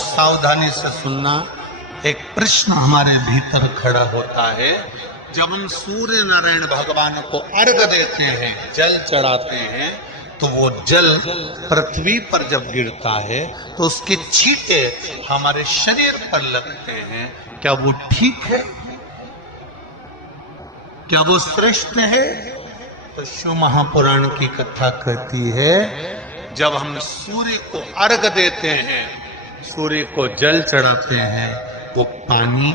बहुत सावधानी से सुनना। एक प्रश्न हमारे भीतर खड़ा होता है। जब हम सूर्य नारायण भगवान को अर्घ देते हैं, जल चढ़ाते हैं, तो वो जल पृथ्वी पर जब गिरता है तो उसके छींटे हमारे शरीर पर लगते हैं। क्या वो ठीक है? क्या वो श्रेष्ठ है? तो शिव महापुराण की कथा कहती है, जब हम सूर्य को अर्घ देते हैं, सूर्य को जल चढ़ाते हैं, वो पानी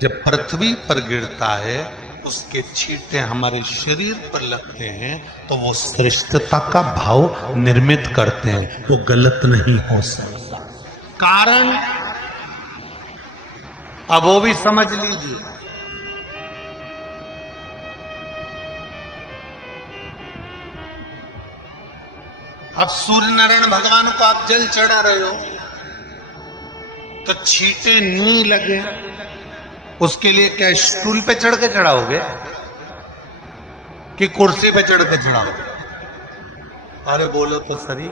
जब पृथ्वी पर गिरता है, उसके छींटे हमारे शरीर पर लगते हैं, तो वो श्रेष्ठता का भाव निर्मित करते हैं। वो गलत नहीं हो सकता। कारण अब वो भी समझ लीजिए। अब सूर्य नारायण भगवान को आप जल चढ़ा रहे हो, तो छींटे नहीं लगे, उसके लिए क्या स्टूल पे चढ़ के चढ़ाओगे कि कुर्सी पे चढ़ के चढ़ाओगे? अरे बोलो तो सही।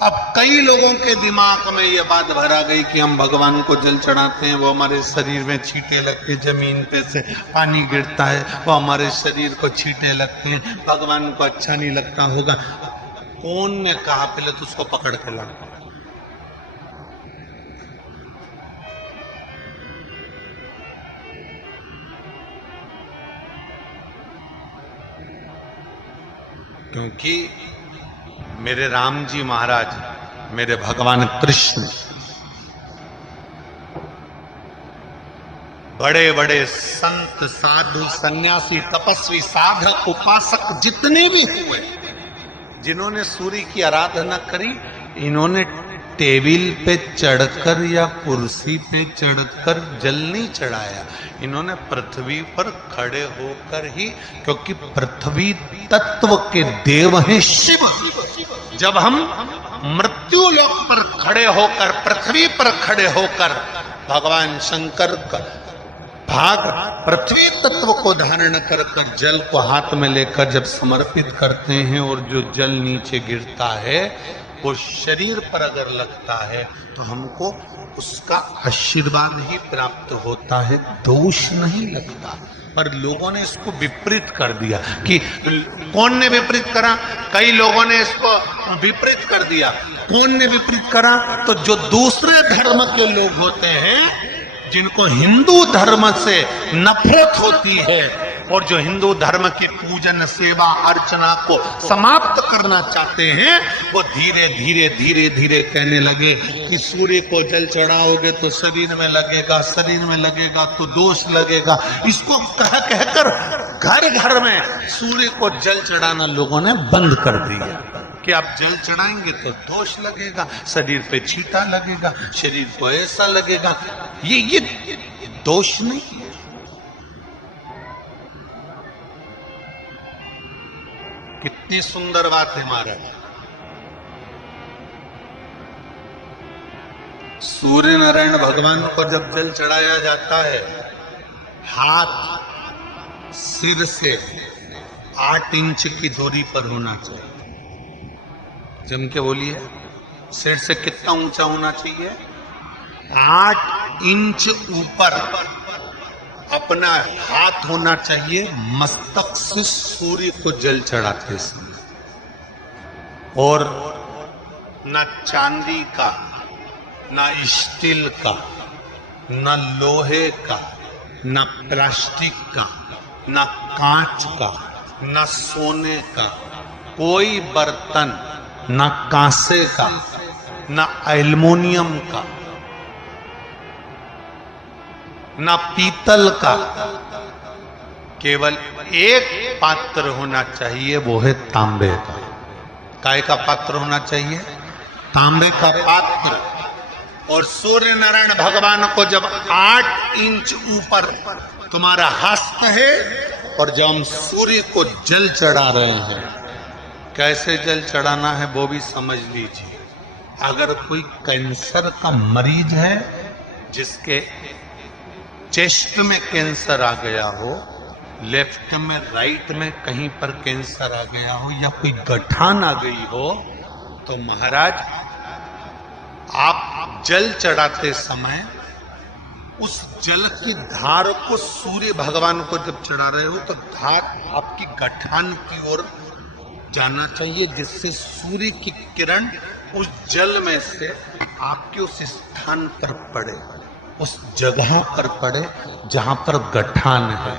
अब कई लोगों के दिमाग में यह बात भरा गई कि हम भगवान को जल चढ़ाते हैं, वो हमारे शरीर में छींटे लगते, जमीन पे से पानी गिरता है, वो हमारे शरीर को छींटे लगते हैं, भगवान को अच्छा नहीं लगता होगा। कौन ने कहा? पहले तो उसको पकड़ के ला। क्योंकि मेरे राम जी महाराज, मेरे भगवान कृष्ण, बड़े बड़े संत, साधु, सन्यासी, तपस्वी, साधक, उपासक जितने भी हुए, जिन्होंने सूर्य की आराधना करी, इन्होंने टेबल पे चढ़कर या कुर्सी पे चढ़कर जल नहीं चढ़ाया, इन्होंने पृथ्वी पर खड़े होकर ही, क्योंकि पृथ्वी तत्व के देव हैं शिव। जब हम मृत्यु लोक पर खड़े होकर, पृथ्वी पर खड़े होकर भगवान शंकर का भाग पृथ्वी तत्व को धारण कर कर जल को हाथ में लेकर जब समर्पित करते हैं, और जो जल नीचे गिरता है वो शरीर पर अगर लगता है तो हमको उसका आशीर्वाद ही प्राप्त होता है, दोष नहीं लगता। पर लोगों ने इसको विपरीत कर दिया। कि कौन ने विपरीत करा? कई लोगों ने इसको विपरीत कर दिया। कौन ने विपरीत करा? तो जो दूसरे धर्म के लोग होते हैं, जिनको हिंदू धर्म से नफरत होती है, और जो हिंदू धर्म की पूजन, सेवा, अर्चना को समाप्त करना चाहते हैं, वो धीरे धीरे धीरे धीरे कहने लगे कि सूर्य को जल चढ़ाओगे तो शरीर में लगेगा, शरीर में लगेगा तो दोष लगेगा। इसको कह कहकर घर घर में सूर्य को जल चढ़ाना लोगों ने बंद कर दिया कि आप जल चढ़ाएंगे तो दोष लगेगा, शरीर पे छींटा लगेगा, शरीर को ऐसा लगेगा। ये दोष नहीं है। कितनी सुंदर बात है महाराज। सूर्य नारायण भगवान को जब जल चढ़ाया जाता है, हाथ सिर से 8 इंच की दूरी पर होना चाहिए। जम के बोलिए, सिर से कितना ऊंचा होना चाहिए? 8 इंच ऊपर अपना हाथ होना चाहिए मस्तक से सूर्य को जल चढ़ाते समय। और न चांदी का, न स्टील का, न लोहे का, न प्लास्टिक का, न कांच का, न सोने का कोई बर्तन, न कांसे का, न एल्युमिनियम का, न पीतल का, केवल एक पात्र होना चाहिए, वो है तांबे का। काय का पात्र होना चाहिए? तांबे का पात्र। और सूर्य नारायण भगवान को जब 8 इंच ऊपर तुम्हारा हस्त है, और जब हम सूर्य को जल चढ़ा रहे हैं, कैसे जल चढ़ाना है वो भी समझ लीजिए। अगर कोई कैंसर का मरीज है, जिसके चेस्ट में कैंसर आ गया हो, लेफ्ट में, राइट में कहीं पर कैंसर आ गया हो, या कोई गठान आ गई हो, तो महाराज जल चढ़ाते समय उस जल की धार को सूर्य भगवान को जब चढ़ा रहे हो तो धार आपकी गठान की ओर जाना चाहिए, जिससे सूर्य की किरण उस जल में से आपके उस स्थान पर पड़े, उस जगह पर पड़े जहां पर गठान है।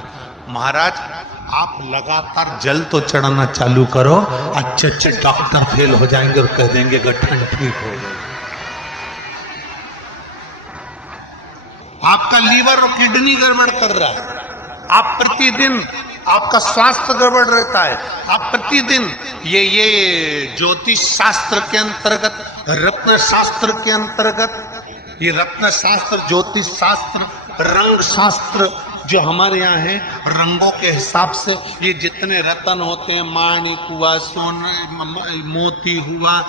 महाराज आप लगातार जल तो चढ़ाना चालू करो, अच्छे अच्छे डॉक्टर फेल हो जाएंगे और कह देंगे गठान ठीक हो गई। आपका लीवर और किडनी गड़बड़ कर रहा है, आप प्रतिदिन आपका स्वास्थ्य गड़बड़ रहता है, आप प्रतिदिन ये ज्योतिष शास्त्र के अंतर्गत, रत्न शास्त्र के अंतर्गत, ये रत्न शास्त्र, ज्योतिष शास्त्र, रंग शास्त्र जो हमारे यहाँ है, रंगों के हिसाब से ये जितने रत्न होते हैं, माणिक हुआ, सोना, मोती हुआ,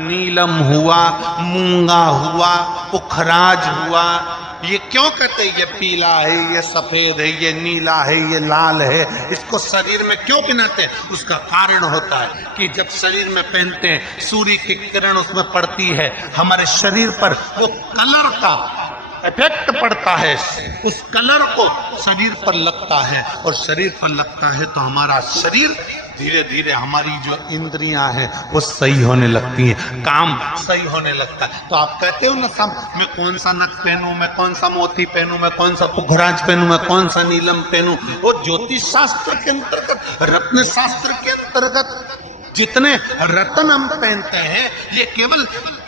नीलम हुआ, मूंगा हुआ, पुखराज हुआ, ये क्यों कहते हैं ये पीला है, ये सफेद है, ये नीला है, ये लाल है, इसको शरीर में क्यों पहनाते हैं? उसका कारण होता है कि जब शरीर में पहनते हैं सूर्य की किरण उसमें पड़ती है, हमारे शरीर पर वो कलर का इफेक्ट पड़ता है, उस कलर को शरीर पर लगता है, और शरीर पर लगता है तो हमारा शरीर धीरे धीरे, हमारी जो इंद्रियां हैं वो सही होने लगती हैं, काम सही होने लगता है। तो आप कहते हो ना सब, मैं कौन सा नथ पहनूं, मैं कौन सा मोती पहनूं, मैं कौन सा पुखराज पहनूं, मैं कौन सा नीलम पहनूं, वो ज्योतिष शास्त्र के अंतर्गत, रत्न शास्त्र के अंतर्गत जितने रत्न हम पहनते हैं ये केवल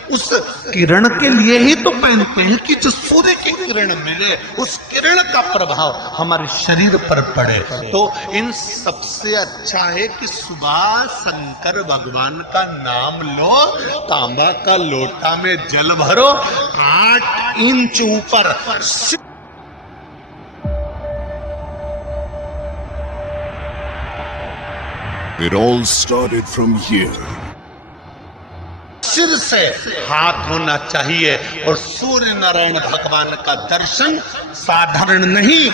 उस किरण के लिए ही तो पहनते हैं कि जो सूर्य की किरण मिले, उस किरण का प्रभाव हमारे शरीर पर पड़े। तो इन सबसे अच्छा है कि सुबह शंकर भगवान का नाम लो, तांबा का लोटा में जल भरो, 8 इंच ऊपर It all started from here. सिर से हाथ होना चाहिए, और सूर्य नारायण भगवान का दर्शन साधारण नहीं,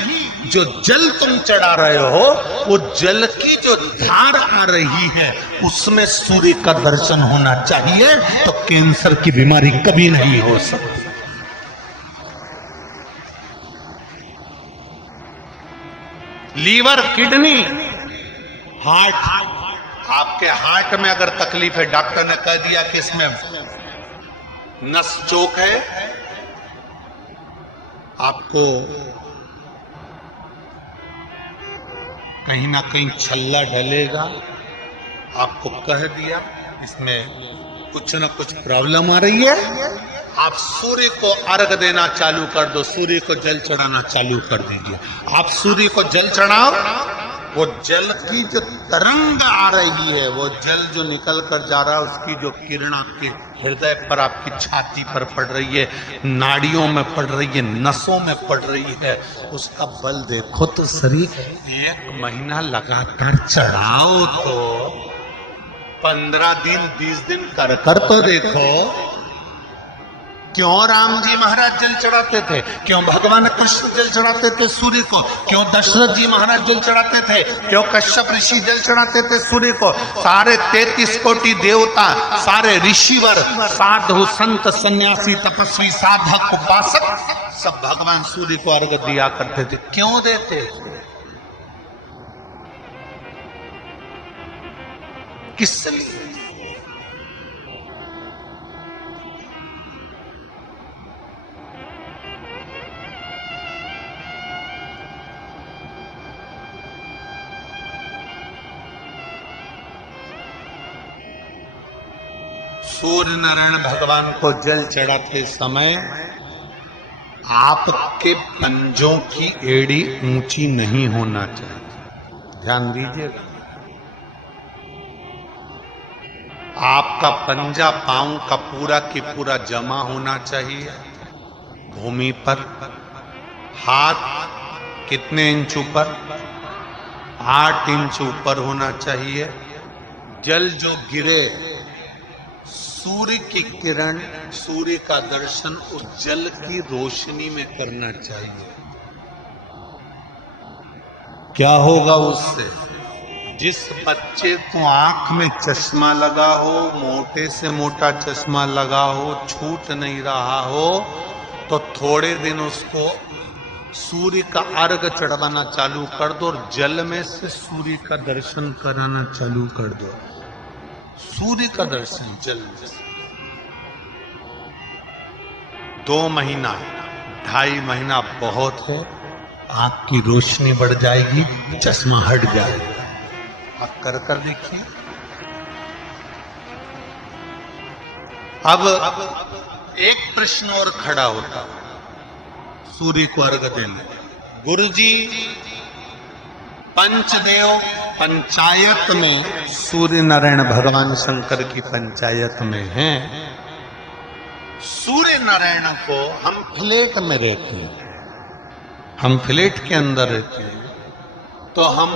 जो जल तुम चढ़ा रहे हो वो जल की जो धार आ रही है उसमें सूर्य का दर्शन होना चाहिए, तो कैंसर की बीमारी कभी नहीं हो सकती। लीवर, किडनी, हार्ट, आपके हार्ट में अगर तकलीफ है, डॉक्टर ने कह दिया कि इसमें नस चोक है, आपको कहीं ना कहीं छल्ला ढलेगा, आपको कह दिया इसमें कुछ ना कुछ प्रॉब्लम आ रही है, आप सूर्य को अर्घ देना चालू कर दो, सूर्य को जल चढ़ाना चालू कर दीजिए। आप सूर्य को जल चढ़ाओ, वो जल की जो तरंग आ रही है, वो जल जो निकल कर जा रहा है, उसकी जो किरण आपके हृदय पर, आपकी छाती पर पड़ रही है, नाड़ियों में पड़ रही है, नसों में पड़ रही है, उसका बल देखो तो शरीर 1 महीना लगातार चढ़ाओ तो 15 दिन 20 दिन कर तो देखो। क्यों राम जी महाराज जल चढ़ाते थे, क्यों भगवान कृष्ण जल चढ़ाते थे सूर्य को, क्यों दशरथ जी महाराज जल चढ़ाते थे, क्यों कश्यप ऋषि जल चढ़ाते थे सूर्य को, सारे 33 कोटि देवता, सारे ऋषिवर, साधु संत सन्यासी तपस्वी साधक उपासक सब भगवान सूर्य को अर्घ दिया करते थे। क्यों देते? किस लिए? सूर्य नारायण भगवान को जल चढ़ाते समय आपके पंजों की एड़ी ऊंची नहीं होना चाहिए, ध्यान दीजिएगा। आपका पंजा पांव का पूरा की पूरा जमा होना चाहिए भूमि पर। हाथ कितने इंच ऊपर? 8 इंच ऊपर होना चाहिए। जल जो गिरे, सूर्य की किरण, सूर्य का दर्शन उस जल की रोशनी में करना चाहिए। क्या होगा उससे? जिस बच्चे को आंख में चश्मा लगा हो, मोटे से मोटा चश्मा लगा हो, छूट नहीं रहा हो, तो थोड़े दिन उसको सूर्य का अर्घ चढ़वाना चालू कर दो और जल में से सूर्य का दर्शन कराना चालू कर दो। सूर्य का दर्शन जल में से 2 महीना 2.5 महीना बहुत है, आंख की रोशनी बढ़ जाएगी, चश्मा हट जाएगा। आप कर देखिए। अब एक प्रश्न और खड़ा होता, सूर्य को अर्घ देने। गुरुजी, पंचदेव पंचायत में सूर्य नारायण भगवान शंकर की पंचायत में हैं। सूर्य नारायण को हम फ्लैट में रहते हैं, हम फ्लैट के अंदर रहते हैं, तो हम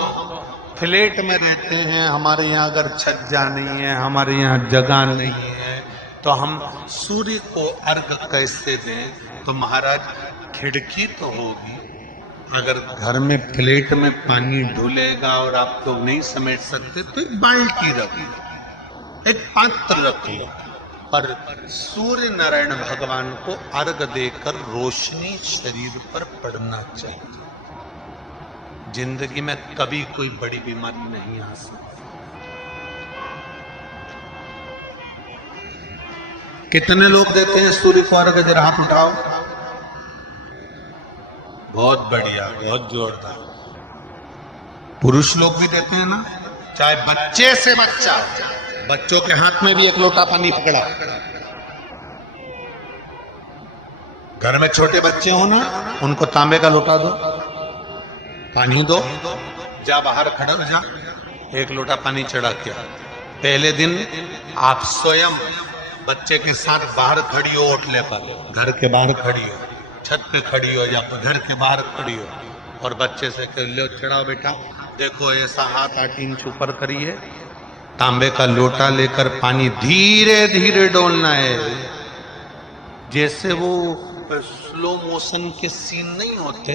फ्लैट में रहते हैं, हमारे यहाँ अगर छज्जा नहीं है, हमारे यहाँ जगह नहीं है, तो हम सूर्य को अर्घ कैसे दें? तो महाराज खिड़की तो होगी, अगर घर में फ्लैट में पानी डुलेगा और आप लोग नहीं समेट सकते तो एक बाल्टी रख लो, एक पात्र रख लो, पर सूर्य नारायण भगवान को अर्घ देकर रोशनी शरीर पर पड़ना चाहिए। जिंदगी में कभी कोई बड़ी बीमारी नहीं आ सकती। कितने लोग देते हैं सूर्य को अर्घ? जरा हाथ उठाओ। बहुत बढ़िया, बहुत जोरदार। पुरुष लोग भी देते हैं ना, चाहे बच्चे से बच्चा, बच्चों के हाथ में भी एक लोटा पानी पकड़ा। घर में छोटे बच्चे हो ना, उनको तांबे का लोटा दो, पानी दो, जा बाहर खड़ा हो जा, एक लोटा पानी चढ़ा के। पहले दिन आप स्वयं बच्चे के साथ बाहर खड़ी हो, ओटले पर, घर के बाहर खड़ी हो, छत पे खड़ी हो या घर के बाहर खड़ी हो, और बच्चे से कह लो चढ़ाओ बेटा, देखो ऐसा हाथ 8 इंच ऊपर करिए, तांबे का लोटा लेकर पानी धीरे धीरे डोलना है। जैसे वो स्लो मोशन के सीन नहीं होते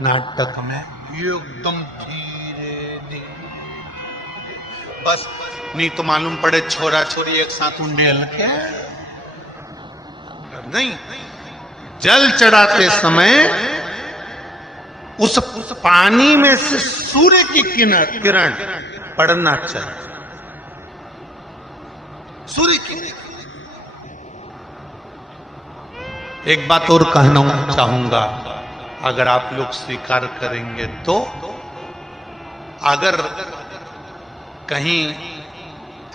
नाटक में, एकदम धीरे धीरे, बस नहीं तो मालूम पड़े छोरा छोरी एक साथ उंडेल के नहीं। जल चढ़ाते समय उस पानी में से सूर्य की किरण पड़ना चाहिए, सूर्य की। एक बात और कहना चाहूंगा, अगर आप लोग स्वीकार करेंगे तो, अगर कहीं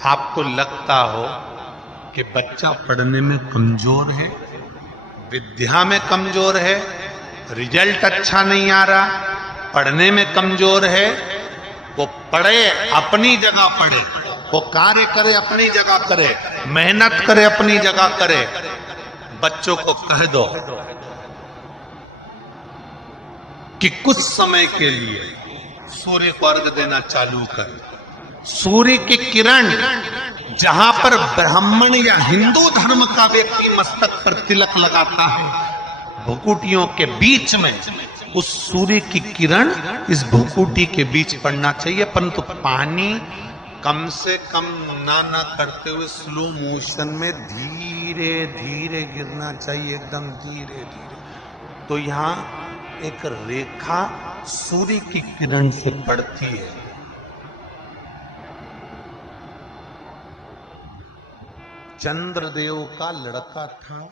आपको लगता हो कि बच्चा पढ़ने में कमजोर है, विद्या में कमजोर है, रिजल्ट अच्छा नहीं आ रहा, पढ़ने में कमजोर है, वो पढ़े, अपनी जगह पढ़े, वो कार्य करे अपनी जगह करे, मेहनत करे अपनी जगह करे। बच्चों को कह दो कि कुछ समय के लिए सूर्य को अर्घ देना चालू कर। सूर्य की किरण जहां पर ब्राह्मण या हिंदू धर्म का व्यक्ति मस्तक पर तिलक लगाता है, भुकुटियों के बीच में उस सूर्य की किरण इस भुकुटी के बीच पड़ना चाहिए, परंतु पानी कम से कम ना करते हुए स्लो मोशन में धीरे धीरे गिरना चाहिए, एकदम धीरे धीरे। तो यहाँ एक रेखा सूर्य की किरण से पड़ती है। चंद्रदेव का लड़का था।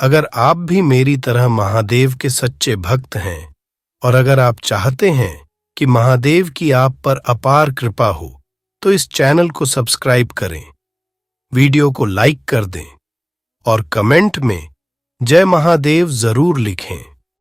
अगर आप भी मेरी तरह महादेव के सच्चे भक्त हैं और अगर आप चाहते हैं कि महादेव की आप पर अपार कृपा हो, तो इस चैनल को सब्सक्राइब करें, वीडियो को लाइक कर दें और कमेंट में जय महादेव जरूर लिखें।